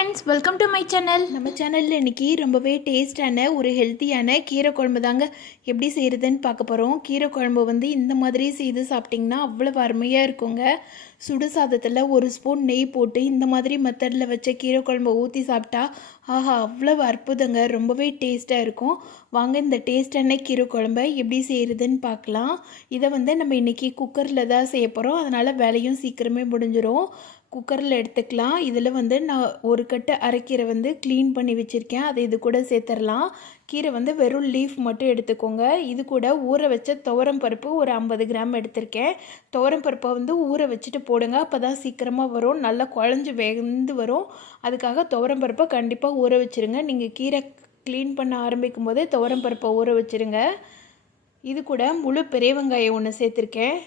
Fans welcome to my channel நம்ம சேனலில் இன்னைக்கு ரொம்பவே டேஸ்டான ஒரு ஹெல்த்தியான கீரை குழம்பு தாங்க எப்படி செய்கிறதுன்னு பார்க்க போகிறோம் கீரை குழம்பு வந்து இந்த மாதிரி செய்து சாப்பிட்டிங்கன்னா அவ்வளோ அருமையாக இருக்குங்க. சுடு சாதத்தில் ஒரு ஸ்பூன் நெய் போட்டு இந்த மாதிரி மெத்தடில் வச்ச கீரை குழம்பை ஊற்றி சாப்பிட்டா ஆஹா அவ்வளோ அற்புதங்க. ரொம்பவே டேஸ்ட்டாக இருக்கும். வாங்க இந்த டேஸ்டான கீரை குழம்பை எப்படி செய்கிறதுன்னு பார்க்கலாம். இதை வந்து நம்ம இன்றைக்கி குக்கரில் தான் செய்ய போகிறோம் அதனால் வேலையும் சீக்கிரமே முடிஞ்சிடும் குக்கரில் எடுத்துக்கலாம். இதில் வந்து நான் ஒரு கட்டு அரைக்கீரை வந்து க்ளீன் பண்ணி வச்சுருக்கேன். அதை இது கூட சேர்த்துடலாம். கீரை வந்து வெறும் லீஃப் மட்டும் எடுத்துக்கோங்க. இது கூட ஊற வச்ச துவரம் பருப்பு ஒரு ஐம்பது கிராம் எடுத்திருக்கேன். துவரம் பருப்பை வந்து ஊற வச்சுட்டு போடுங்க. அப்போ தான் சீக்கிரமாக வரும். நல்லா குழஞ்சி வெந்து வரும். அதுக்காக துவரம் பருப்பை கண்டிப்பாக ஊற வச்சுருங்க. நீங்கள் கீரை க்ளீன் பண்ண ஆரம்பிக்கும் போதே துவரம் பருப்பை ஊற வச்சுருங்க. இது கூட முழு பெரிய வெங்காயம் ஒன்று சேர்த்துருக்கேன்.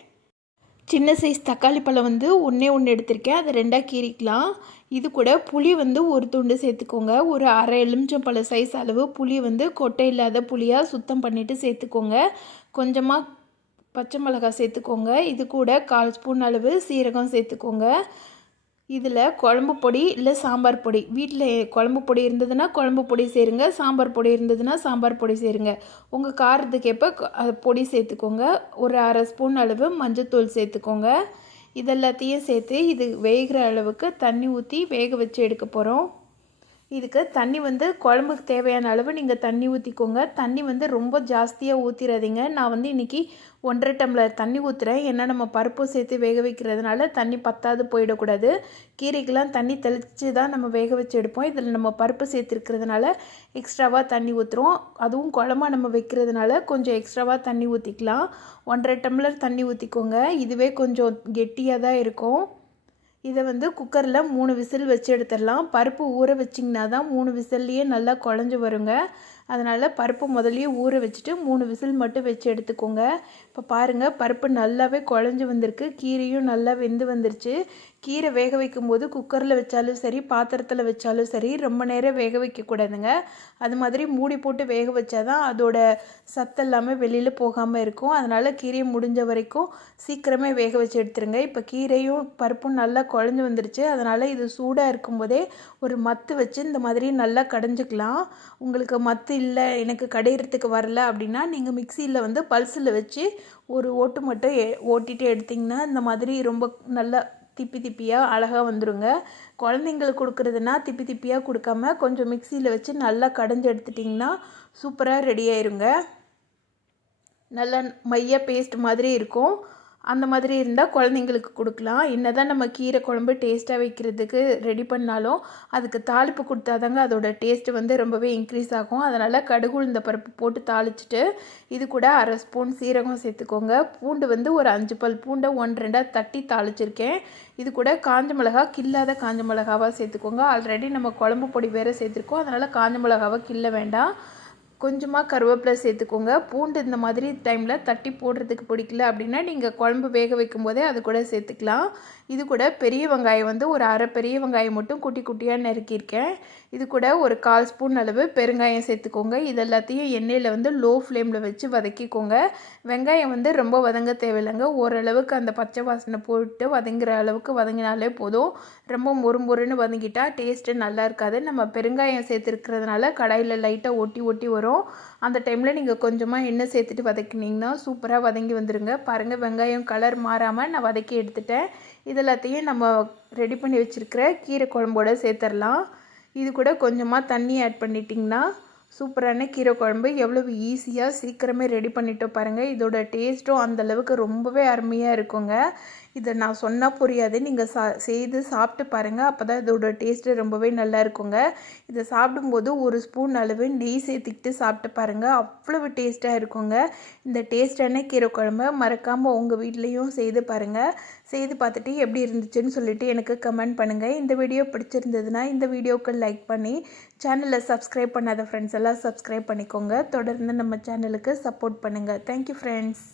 சின்ன சைஸ் தக்காளி பழம் வந்து ஒன்றே ஒன்று எடுத்திருக்கேன். அதை ரெண்டாக கீறிக்கலாம். இது கூட புளி வந்து ஒரு துண்டு சேர்த்துக்கோங்க. ஒரு அரை எலுமிச்சம்பழம் சைஸ் அளவு புளி வந்து கொட்டை இல்லாத புளியாக சுத்தம் பண்ணிவிட்டு சேர்த்துக்கோங்க. கொஞ்சமாக பச்சை மிளகாய் சேர்த்துக்கோங்க. இது கூட கால் ஸ்பூன் அளவு சீரகம் சேர்த்துக்கோங்க. இதில் குழம்பு பொடி இல்லை சாம்பார் பொடி. வீட்டில் குழம்பு பொடி இருந்ததுன்னா குழம்பு பொடி சேருங்க சாம்பார் பொடி இருந்ததுன்னா சாம்பார் பொடி சேருங்க. உங்கள் காரத்துக்கேற்ப அது பொடி சேர்த்துக்கோங்க. ஒரு அரை ஸ்பூன் அளவு மஞ்சத்தூள் சேர்த்துக்கோங்க. இதெல்லாத்தையும் சேர்த்து இது வேகிற அளவுக்கு தண்ணி ஊற்றி வேக வச்சு எடுக்க போகிறோம் இதுக்கு தண்ணி வந்து குழம்புக்கு தேவையான அளவு நீங்கள் தண்ணி ஊற்றிக்கோங்க தண்ணி வந்து ரொம்ப ஜாஸ்தியாக ஊற்றிடாதீங்க நான் வந்து இன்றைக்கி ஒன்றரை டம்ளர் தண்ணி ஊற்றுறேன் ஏன்னா நம்ம பருப்பும் சேர்த்து வேக வைக்கிறதுனால தண்ணி பத்தாது போயிடக்கூடாது. கீரைக்கெலாம் தண்ணி தெளித்து தான் நம்ம வேக வச்சு எடுப்போம். இதில் நம்ம பருப்பு சேர்த்துருக்கிறதுனால எக்ஸ்ட்ராவாக தண்ணி ஊற்றுறோம் அதுவும் குழம்பா நம்ம வைக்கிறதுனால கொஞ்சம் எக்ஸ்ட்ராவாக தண்ணி ஊற்றிக்கலாம் ஒன்றரை டம்ளர் தண்ணி ஊற்றிக்கோங்க இதுவே கொஞ்சம் கெட்டியாக தான் இருக்கும். இதை வந்து குக்கரில் மூணு விசில் வச்சு எடுத்துடலாம். பருப்பு ஊற வச்சிங்கன்னா தான் மூணு விசில்லையே நல்லா குழஞ்சி வருங்க. அதனால் பருப்பு முதல்லையே ஊற வச்சுட்டு மூணு விசில் மட்டும் வச்சு எடுத்துக்கோங்க. இப்போ பாருங்கள் பருப்பு நல்லாவே குழஞ்சி வந்திருக்கு. கீரையும் நல்லா வெந்து வந்துருச்சு. கீரை வேக வைக்கும்போது குக்கரில் வச்சாலும் சரி பாத்திரத்தில் வச்சாலும் சரி ரொம்ப நேரம் வேக வைக்கக்கூடாதுங்க அது மாதிரி மூடி போட்டு வேக வச்சா தான் அதோட சத்து எல்லாமே வெளியில் போகாமல் இருக்கும். அதனால் கீரையை முடிஞ்ச வரைக்கும் சீக்கிரமே வேக வச்சு எடுத்துருங்க. இப்போ கீரையும் பருப்பும் நல்லா குழஞ்சி வந்துருச்சு. அதனால் இது சூடாக இருக்கும்போதே ஒரு மத்து வச்சு இந்த மாதிரி நல்லா கடைஞ்சிக்கலாம். உங்களுக்கு மத்து இல்லை எனக்கு கடையிறதுக்கு வரல அப்படின்னா நீங்கள் மிக்சியில் வந்து பல்ஸில் வச்சு ஒரு ஓட்டு மட்டும் ஓட்டிகிட்டு எடுத்திங்கன்னா இந்த மாதிரி ரொம்ப நல்லா திப்பி திப்பியாக அழகாக வந்துடுங்க குழந்தைங்களுக்கு கொடுக்குறதுனா திப்பி திப்பியாக கொடுக்காம கொஞ்சம் மிக்சியில் வச்சு நல்லா கடைஞ்சி எடுத்துட்டிங்கன்னா சூப்பராக ரெடி ஆயிருங்க. நல்லா மைய பேஸ்ட் மாதிரி இருக்கும். அந்த மாதிரி இருந்தால் குழந்தைங்களுக்கு கொடுக்கலாம். என்ன தான் நம்ம கீரை குழம்பு டேஸ்ட்டாக வைக்கிறதுக்கு ரெடி பண்ணாலும் அதுக்கு தாளிப்பு கொடுத்தாதாங்க அதோட டேஸ்ட்டு வந்து ரொம்பவே இன்க்ரீஸ் ஆகும். அதனால் கடுகு உளுந்த பருப்பு போட்டு தாளிச்சிட்டு இது கூட அரை ஸ்பூன் சீரகம் சேர்த்துக்கோங்க. பூண்டு வந்து ஒரு அஞ்சு பல் பூண்டை ஒன் ரெண்டாக தட்டி தாளிச்சிருக்கேன். இது கூட காஞ்ச மிளகா கில்லாத காஞ்ச மிளகாவாக சேர்த்துக்கோங்க. ஆல்ரெடி நம்ம குழம்பு பொடி வேறு சேர்த்துருக்கோம். அதனால் காஞ்ச மிளகாவை கில்ல வேண்டாம். கொஞ்சமாக கருவேப்பிலை சேர்த்துக்கோங்க. பூண்டு இந்த மாதிரி டைமில் தட்டி போடுறதுக்கு பிடிக்கல அப்படின்னா நீங்கள் குழம்பு வேக வைக்கும் போதே அது கூட சேர்த்துக்கலாம். இது கூட பெரிய வெங்காயம் வந்து ஒரு அரை பெரிய வெங்காயம் மட்டும் குட்டி குட்டியாக நறுக்கியிருக்கேன். இது கூட ஒரு கால் ஸ்பூன் அளவு பெருங்காயம் சேர்த்துக்கோங்க. இது எல்லாத்தையும் எண்ணெயில் வந்து லோ ஃப்ளேமில் வச்சு வதக்கிக்கோங்க. வெங்காயம் வந்து ரொம்ப வதங்க தேவையில்லைங்க. ஓரளவுக்கு அந்த பச்சை வாசனை போட்டு வதங்குற அளவுக்கு வதங்கினாலே போதும். ரொம்ப மொறு மொறுன்னு வதங்கிட்டால் டேஸ்ட்டு நல்லா இருக்காது. நம்ம பெருங்காயம் சேர்த்துருக்கிறதுனால கடாயில் லைட்டாக ஒட்டி ஒட்டி வரும். அந்த டைமில் நீங்கள் கொஞ்சமாக எண்ணெய் சேர்த்துட்டு வதக்கினீங்கன்னா சூப்பராக வதங்கி வந்துடுங்க பாருங்கள் வெங்காயம் கலர் மாறாமல் நான் வதக்கி எடுத்துட்டேன். இது எல்லாத்தையும் நம்ம ரெடி பண்ணி வச்சுருக்கிற கீரை குழம்போட சேர்த்துடலாம் இது கூட கொஞ்சமாக தண்ணி ஆட் பண்ணிட்டிங்கன்னா சூப்பரான கீரை குழம்பு எவ்வளவு ஈஸியாக சீக்கிரமே ரெடி பண்ணிட்டோம் பாருங்கள் இதோட டேஸ்ட்டும் அந்தளவுக்கு ரொம்பவே அருமையாக இருக்குங்க. இதை நான் சொன்னால் புரியாது. நீங்கள் சா செய்து சாப்பிட்டு பாருங்கள் அப்போ தான் இதோட டேஸ்ட்டு ரொம்பவே நல்லா இருக்குங்க. இதை சாப்பிடும்போது ஒரு ஸ்பூன் அளவு நெய் சேர்த்துக்கிட்டு சாப்பிட்டு பாருங்கள் அவ்வளவு டேஸ்ட்டாக இருக்குங்க. இந்த டேஸ்டான கீரை குழம்பு மறக்காமல் உங்கள் வீட்லேயும் செய்து பாருங்கள் செய்து பார்த்துட்டு எப்படி இருந்துச்சுன்னு சொல்லிட்டு எனக்கு கமெண்ட் பண்ணுங்கள் இந்த வீடியோ பிடிச்சிருந்ததுன்னா இந்த வீடியோவுக்கு லைக் பண்ணி சேனலில் சப்ஸ்கிரைப் பண்ணாத ஃப்ரெண்ட்ஸ் எல்லாம் சப்ஸ்கிரைப் பண்ணிக்கோங்க. தொடர்ந்து நம்ம சேனலுக்கு சப்போர்ட் பண்ணுங்கள் தேங்க்யூ ஃப்ரெண்ட்ஸ்